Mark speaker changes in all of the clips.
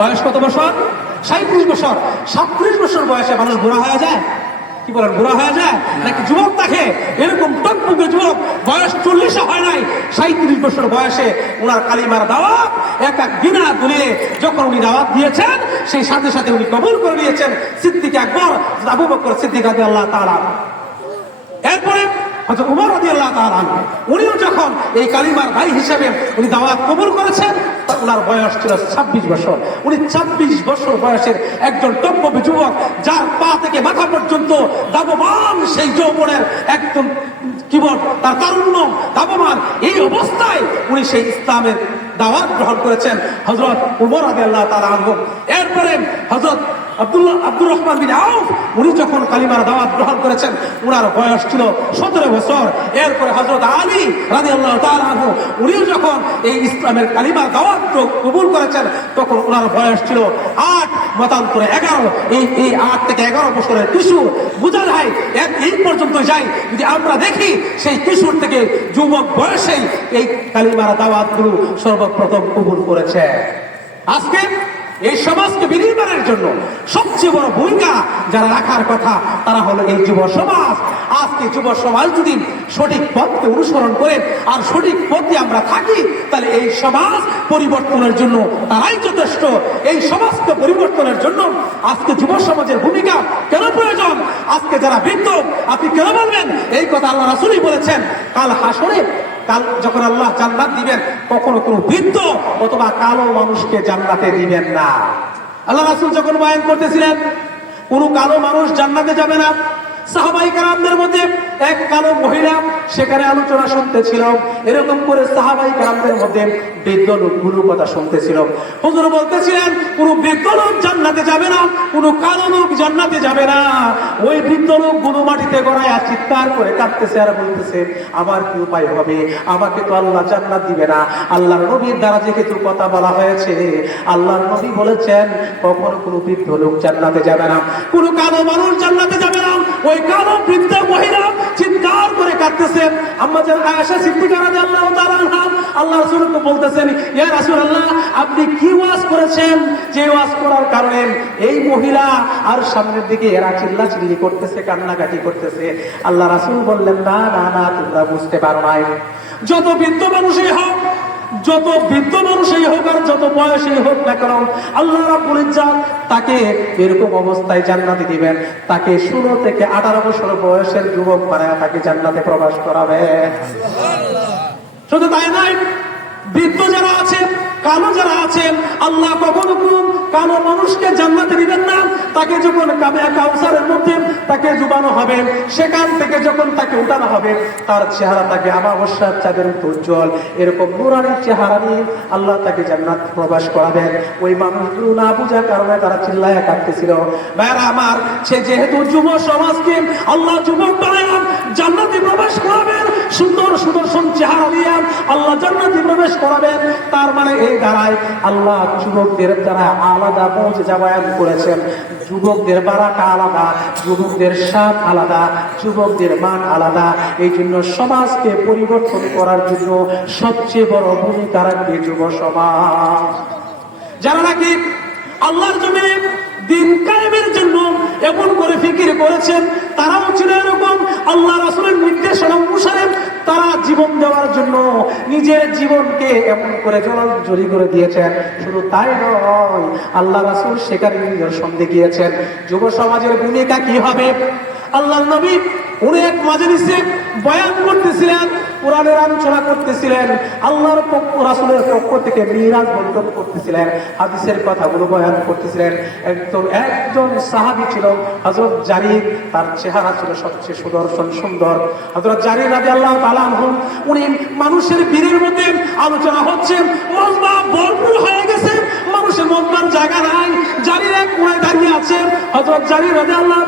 Speaker 1: বয়স কত বছর? সাঁত্রিশ বছর। সাতত্রিশ বছর বয়সে মানুষ বুড়া হয়ে যায়? কি বলেন, বুড়া হয়ে যায়? নাকি যুবক থাকে এরকম টকটকে যুবক, বয়স চল্লিশে হয় নাই। সাঁত্রিশ বছর বয়সে ওনার কালিমার দাওয়াত এক এক দিনা দুলিয়ে যখন উনি দাওয়াত দিয়েছেন, সেই সাথে সাথে উনি কবুল করে নিয়েছেন সিদ্দিক একবার আবু বকর সিদ্দিক আদি আল্লাহ এরপরে হয়তো উমর রাজি আল্লাহ উনিও যখন এই কালিমার ভাই হিসেবে উনি দাওয়াত কবুল করেছেন ওনার বয়স ছিল ছাব্বিশ বছর। উনি ছাব্বিশ বছর বয়সের একজন টপ্পবী যুবক, যার পা থেকে মাথা পর্যন্ত দাবমান সেই যৌবনের একজন কি বল তার তারুণ্য দাবমান। এই অবস্থায় উনি সেই ইসলামের দাওয়াত গ্রহণ করেছেন হজরত উমর আদি আল্লাহ তালা আনহম এরপরে হজরত আব্দুল্লাহ আব্দুর রহমান বিন আউফ, উনি যখন কালিমার দাওয়াত গ্রহণ করেছেন, উনার বয়স ছিল সতেরো বছর। এরপরে হজরত আলী রাজি আল্লাহ তালু উনিও যখন এই ইসলামের কালিমার দাওয়াত কবুল করেছেন, তখন ওনার বয়স ছিল আট, মতান্তরে এগারো। এই এই আট থেকে এগারো বছরের কিশোর, বোঝা যায়, এক এই পর্যন্ত যাই যদি আমরা দেখি, সেই কিশোর থেকে যুবক বয়সেই এই কালিমার দাওয়াতগুলো সর্বপ্রথম কবুল করেছে। আজকে এই সমাজকে বিনির্মাণের জন্য সবচেয়ে বড় ভূমিকা যারা রাখার কথা, তারা হলো এই যুব সমাজ। আজকে যুব সমাজ যদি সঠিক পথকে অনুসরণ করে আর সঠিক পথে আমরা থাকি, তাহলে এই সমাজ পরিবর্তনের জন্য তারাই যথেষ্ট। এই সমাজকে পরিবর্তনের জন্য আজকে যুব সমাজের ভূমিকা কেন প্রয়োজন? আজকে যারা বৃদ্ধ, আপনি কেন বলবেন? এই কথা আল্লাহ রাসুলই বলেছেন, কাল হাসরে কাল যখন আল্লাহ জান্নাত দিবেন, কখনো কোনো বৃদ্ধ অথবা কালো মানুষকে জান্নাতে দিবেন না। আল্লাহ রাসুল যখন বয়ান করতেছিলেন, কোনো কালো মানুষ জান্নাতে যাবে না। সাহাবাই কারামদের মধ্যে এক কালো মহিলা সেখানে আলোচনা শুনতেছিলাম এরকম করে সাহাবাই কারামদের মধ্যে বৃদ্ধ লোকগুলোর কথা শুনতেছিল। হুজুর বলতেছিলেন, কোন বৃদ্ধ লোক জান্নাতে যাবে না, কোন কালো লোক জান্নাতে যাবে না। ওই বৃদ্ধ লোকগুলো মাটিতে গড়ায় আর চিৎকার করে কাঁদতেছে আর বলতেছে, আমার কি উপায় হবে? আমাকে তো আল্লাহ জান্নাত দিবে না। আল্লাহর নবীর দ্বারা যেহেতু কথা বলা হয়েছে, আল্লাহর নবী বলেছেন, কখনো কোনো বৃদ্ধ লোক জান্নাতে যাবে না, কোনো কালো মানুষ জান্নাতে যাবে না। ওই কালো বৃদ্ধ মহিলা চিৎকার করে কাঁদতেছেন আম্মা যেন আয়েশা সিদ্দিকা রাদিয়াল্লাহু তাআলা আল্লাহ রাসূলকে বলতেছেন, ইয়া রাসূলুল্লাহ, আপনি কি ওয়াজ করেছেন? যে ওয়াজ করার কারণে এই মহিলা আর সামনের দিকে এরা চিল্লা চিল্লি করতেছে, কান্নাকাটি করতেছে। আল্লাহ রাসূল বললেন, না না না, তোমরা বুঝতে পারো নাই। যত বৃদ্ধ মানুষই হোক যত বৃদ্ধ মানুষই হোক আর যত বয়সেই হোক না কেন আল্লাহ রাবুলিজ্জাত ইজ্জাত তাকে এরকম অবস্থায় জান্নাতে দিবেন। তাকে ষোলো থেকে আঠারো বছর বয়সের যুবক বানায় তাকে জান্নাতে প্রবেশ করাবে। শুধু তাই নাই বৃদ্ধ যারা আছেন কালো যারা আছেন, আল্লাহ কখনো কোন কালো মানুষকে জান্নাতে দিবেন না। তাকে যখন কাবে কাউসারের মধ্যে তাকে ডুবানো হবে, সেখান থেকে যখন তাকে উঠানো হবে, তার চেহারা তাকে আমাবস্যার চাঁদের উজ্জ্বল। এরকম নুরানির চেহারা নিয়ে আল্লাহ তাকে জান্নাত প্রবেশ করাবেন। ওই মানুষগুলো না বোঝার কারণে তারা চিল্লায় কাটতেছিল ভাইরা আমার, সে যেহেতু যুব সমাজকে আল্লাহ যুবক বানায় জান্নাতে প্রবেশ করাবেন, সুন্দর সুদর্শন চেহারা দিয়ে আল্লাহ জান্নাতে প্রবেশ করাবেন, তার মানে এই দ্বারাই আল্লাহ যুবকদের দ্বারা আলাদা পৌঁছে যাবায়ান করেছেন। যুবকদের বারাকা আলাদা, যুবকদের স্বাদ আলাদা, যুবকদের মান আলাদা। এই জন্য সমাজকে পরিবর্তন করার জন্য সবচেয়ে বড় ভূমিকা রাখবে যুব সমাজ। যারা নাকি আল্লাহর জমিনে দিন কায়েমের জন্য এমন করে ফিকির করেছেন তারাও ছিল এরকম। আল্লাহ রাসুলের নির্দেশনা অনুসারে তারা জীবন দেওয়ার জন্য নিজের জীবনকে এমন করে জড়ি করে দিয়েছেন। শুধু তাই নয়, আল্লাহ রাসুল সেখানে নিদর্শন দেখিয়েছেন যুব সমাজের ভূমিকা কি হবে? আল্লাহ নবী উনি এক মাজলিসে বয়ান করতেছিলেন, কোরআনের আলোচনা করতেছিলেন, আল্লাহর পক্ষ, রাসুলের পক্ষ থেকে মিরাজ বন্টন করতেছিলেন, হাদিসের কথাগুলো বয়ান করতেছিলেন। একজন একজন সাহাবি ছিল হজরত জারির, তার চেহারা ছিল সবচেয়ে সুদর্শন সুন্দর। হজরত জারির রাজি আল্লাহ তালাম উনি মানুষের বীরের মধ্যে আলোচনা হচ্ছেন মজবা ভরপুর হয়ে মানুষের মজবার জায়গা নাই। জারির এক কোনায় দাঁড়িয়ে আছে হজরত জারির রাজি আল্লাহ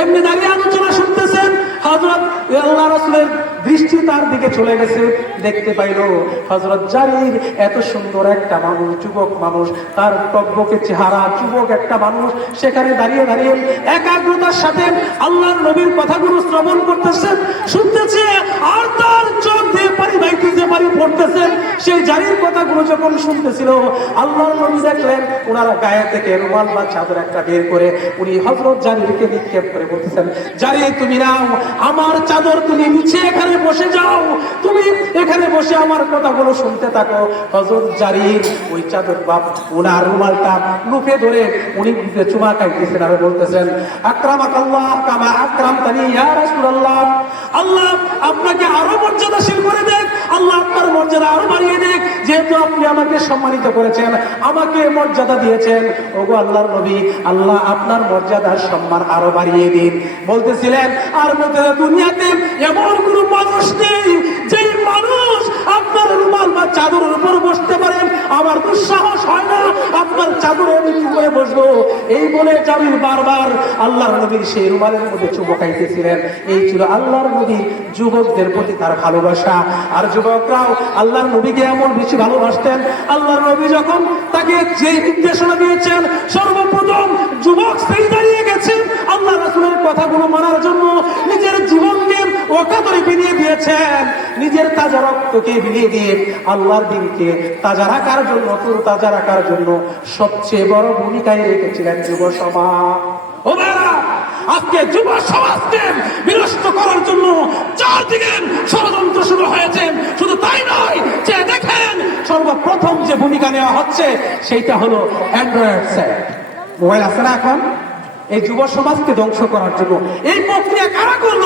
Speaker 1: এমনি দাঁড়িয়ে আলোচনা শুনতেছেন হজরত আল্লাহ রসুলের দৃষ্টি তার দিকে চলে গেছে, দেখতে পাইল হজরত জারির এত সুন্দর একটা মানুষ, যুবক মানুষ, তার টকবকে চেহারা, যুবক একটা মানুষ, সেখানে দাঁড়িয়ে দাঁড়িয়ে একাগ্রতার সাথে আল্লাহর নবীর কথাগুলো শ্রবণ করতেছে, শুনতেছে, আর তার চোখ দিয়ে পানি বাইতেছে সুপারি পড়তেছেন, সেই জারির কথাগুলো যখন শুনতেছিল, আল্লাহর নবী দেখলেন, ওনারা গায়ে থেকে রুমাল বা চাদর একটা বের করে উনি হজরত জারিরকে নিক্ষেপ করে বলতেছেন জারি তুমি নাও, আমার চাদর তুমি নিচে এখানে বসে যাও, তুমি এখানে বসে আমার কথাগুলো শুনতে থাকো। হজরত জারির ওই চাদর বাপ ওনার রুমালটা লুপে ধরে উনি চুমা খাইতেছেন আর বলতেছেন আক্রামাক আল্লাহ কামা আক্রাম তানি ইয়া রাসূলুল্লাহ। আল্লাহ আপনাকে আরও মর্যাদাশীল করে আল্লাহ মর্যাদা আরও বাড়িয়ে দেখ যেহেতু আপনি আমাকে সম্মানিত করেছেন, আমাকে মর্যাদা দিয়েছেন। ওগো আল্লাহর নবী, আল্লাহ আপনার মর্যাদার সম্মান আরও বাড়িয়ে দিন। বলতেছিলেন, আর দুনিয়াতে এমন কোন মানুষ নেই মানুষ আপনার রুমাল বা চাদরের উপর বসতে পারেন আমার দুঃসাহস হয় না, আপনার চাদরে করে বসবো। এই বলে জামিল বারবার আল্লাহর নবীর সেই রুমালের মধ্যে চুমকাইতেছিলেন এই ছিল আল্লাহর নবী যুবকদের প্রতি তার ভালোবাসা। আর যুবকরাও আল্লাহর নবীকে এমন বেশি ভালোবাসতেন, আল্লাহর নবী যখন তাকে যে নির্দেশনা দিয়েছেন, সর্বপ্রথম যুবক সেই দাঁড়িয়ে গেছেন আল্লাহ রাসুলের কথাগুলো মানার জন্য, নিজের জীবনকে ওকাতরে বিলিয়ে দিয়েছেন। নিজের তাজা রক্তকে বিলিয়ে দিয়ে আল্লাহর দিনকে তাজা রাখার জন্য, তোর তাজা রাখার জন্য সবচেয়ে বড় ভূমিকায় রেখেছিলেন যুব সমাজ। আজকে যুব সমাজকে বিনষ্ট করার জন্য চারদিকে ষড়যন্ত্র শুরু হয়েছে। শুধু তাই নয়, যে দেখেন, সর্বপ্রথম যে ভূমিকা নেওয়া হচ্ছে, সেইটা হলো অ্যান্ড্রয়েড সেট মোবাইল আছে না এখন? এই যুব সমাজকে ধ্বংস করার জন্য। এই প্রক্রিয়া কারা করল?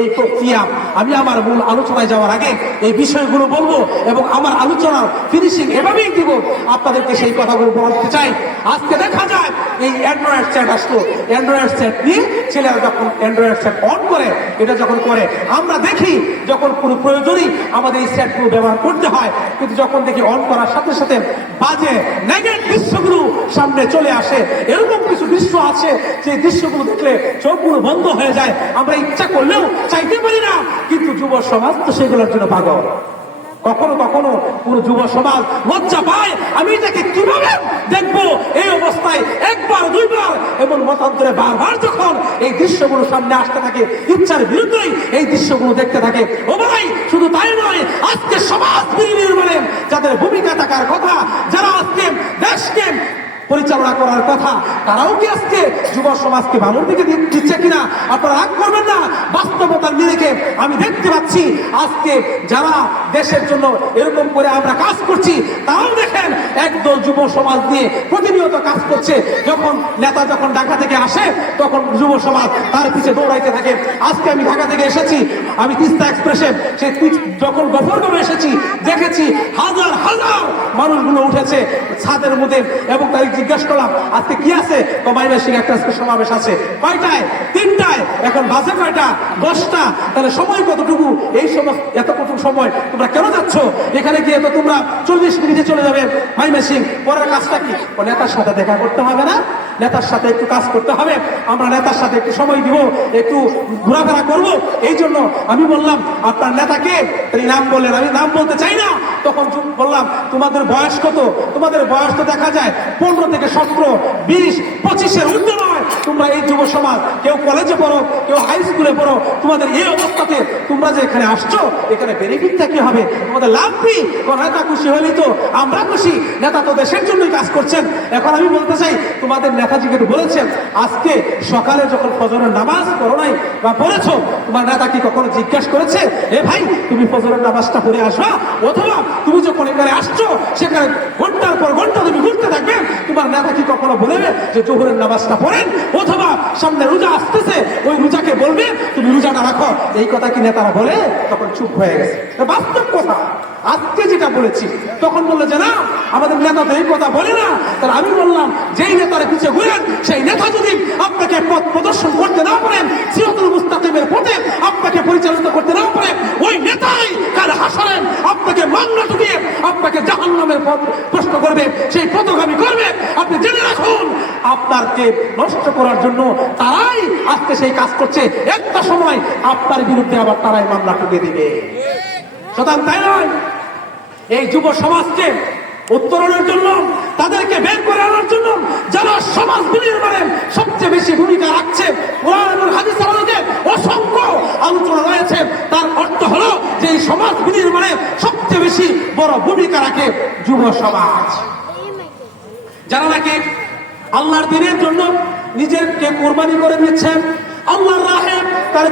Speaker 1: এই প্রক্রিয়া। আমি আমার মূল আলোচনায় যাওয়ার আগে এই বিষয়গুলো বলব এবং আমার আলোচনার ফিনিশিং এভাবেই দিব। আপনাদেরকে সেই কথাগুলো বলতে চাই। আজকে দেখা যায় এই অ্যান্ড্রয়েড সেট আসলো। অ্যান্ড্রয়েড সেট নিয়ে ছেলেরা যখন অ্যান্ড্রয়েড সেট অন করে, এটা যখন করে, আমরা দেখি যখন কোনো প্রয়োজনই আমাদের এই সেটগুলো ব্যবহার করতে হয়, কিন্তু যখন দেখি অন করার সাথে সাথে বাজে নেগেট দৃশ্যগুলো সামনে চলে আসে। এরকম কিছু দৃশ্য আছে, যে দৃশ্যগুলো দেখলে চোখগুলো বন্ধ হয়ে যায়। আমরা ইচ্ছা করলেও চাইতে পারি না। কিন্তু যুব সমাজ তো সেগুলোর জন্য পাগল। কখনো কখনো পুরো যুব সমাজ লজ্জা পায়, আমি এটাকে কীভাবে দেখব? এই অবস্থায় একবার, দুইবার এবং মতান্তরে বারবার যখন এই দৃশ্যগুলো সামনে আসতে থাকে, ইচ্ছার বিরুদ্ধেই এই দৃশ্যগুলো দেখতে থাকে। ও ভাই, শুধু তাই নয়, আজকে সমাজ বিনির্মাণে যাদের ভূমিকা থাকার কথা, যারা আজকে দেশকে পরিচালনা করার কথা, তারাও কি আজকে যুব সমাজকে ভালোর দিকে দিচ্ছে কিনা আপনারা রাগ করবেন না বাস্তবতার নিরিখে আমি দেখতে পাচ্ছি আজকে যারা দেশের জন্য এরকম করে আমরা কাজ করছি, তাও দেখেন একদল যুব সমাজ নিয়ে প্রতিনিয়ত কাজ করছে। যখন নেতা যখন ঢাকা থেকে আসে, তখন যুব সমাজ তার পিছিয়ে দৌড়াইতে থাকে। আজকে আমি ঢাকা থেকে এসেছি, আমি তিস্তা এক্সপ্রেসে সে যখন গফরগমে এসেছি, দেখেছি হাজার হাজার মানুষগুলো উঠেছে ছাদের মধ্যে। এবং তাদের জিজ্ঞাসা করলাম, আজকে কি আছে? কমাইনা সিং একটা আজকে সমাবেশ আছে। কয়টায়? তিনটায়। এখন বাজে কয়টা? দশটা। তাহলে সময় কতটুকু? এই সমস্ত, এতটুকু সময় তোমরা কেন যাচ্ছ? এখানে গিয়ে তো তোমরা চল্লিশ মিনিটে চলে যাবে। মাইমেসিং পরের কাজটা কি? নেতার সাথে দেখা করতে হবে না? নেতার সাথে একটু কাজ করতে হবে, আমরা নেতার সাথে একটু সময় দিব, একটু ঘোরাফেরা করব। এই জন্য আমি বললাম, আপনার নেতাকে তিনি নাম বললেন, আমি নাম বলতে চাই না। তখন বললাম, তোমাদের বয়স কত? তোমাদের বয়স তো দেখা যায় পনেরো থেকে সতেরো, বিশ, পঁচিশের ঊর্ধ্বে নয়। তোমরা এই যুব সমাজ, কেউ কলেজে পড়ো, কেউ হাই স্কুলে পড়ো, তোমাদের এই অবস্থাতে তোমরা যে এখানে আসছো, এখানে বেনিফিটটা কি হবে? তোমাদের লাভ কি? নেতা খুশি হলেই তো আমরা খুশি। নেতা তো দেশের জন্যই কাজ করছেন। এখন আমি বলতে চাই, তোমাদের নেতাজিকে তো বলেছেন, আজকে সকালে যখন ফজরের নামাজ পড়ো নাই বা পড়েছো, তোমার নেতা কি কখনো জিজ্ঞাসা করেছে, এ ভাই, তুমি ফজরের নামাজটা পড়ে আসবা? অথবা তুমি যখন এখানে আসছো, সেখানে ঘণ্টার পর ঘণ্টা তুমি ঘুরতে থাকবে, তোমার নেতা কি কখনো বলবে যে জোহরের নামাজটা পড়েন? অথবা সামনে রোজা আসতেছে, ওই রোজাকে বলবে, তুমি রোজাটা রাখো। এই কথা কি নেতারা বলে? তখন চুপ হয়ে গেছে। বাস্তব কথা। আজকে যেটা বলেছি, তখন বলল যে না আমাদের নেতা তো এই কথা বলে না। তাহলে আমি বললাম, যেই নেতার পিছিয়ে ঘুরেন, সেই নেতা যদি আপনাকে পথ প্রদর্শন করতে না পারেন, সিরতুল মুস্তাকিমের পথে আপনাকে পরিচালিত করতে না পারেন ওই নেতাই কাল হাসরেন? আপনাকে মামলা ঢুকিয়ে আপনাকে জাহান্নামের পথ প্রশ্ন করবে, সেই পথগামী করবে। আপনি জেনে রাখুন আপনাকে নষ্ট করার জন্য তারাই আজকে সেই কাজ করছে। একটা সময় আপনার বিরুদ্ধে আবার তারাই মামলা ঠুকে দিবে। সুতরাং তাই নয়? এই যুব সমাজকে উত্তরণের জন্য, তাদেরকে বের করে আনার জন্য যারা সমাজ বিনির্মাণে সবচেয়ে বেশি ভূমিকা রাখছে। অসংখ্য আলোচনা রয়েছে। তার অর্থ হলো যে এই সমাজ বিনির্মাণে সবচেয়ে বেশি বড় ভূমিকা রাখে যুব সমাজ। যারা নাকি আল্লাহর দিনের জন্য নিজেকে কোরবানি করে দিচ্ছেন, আল্লাহর রাহে তার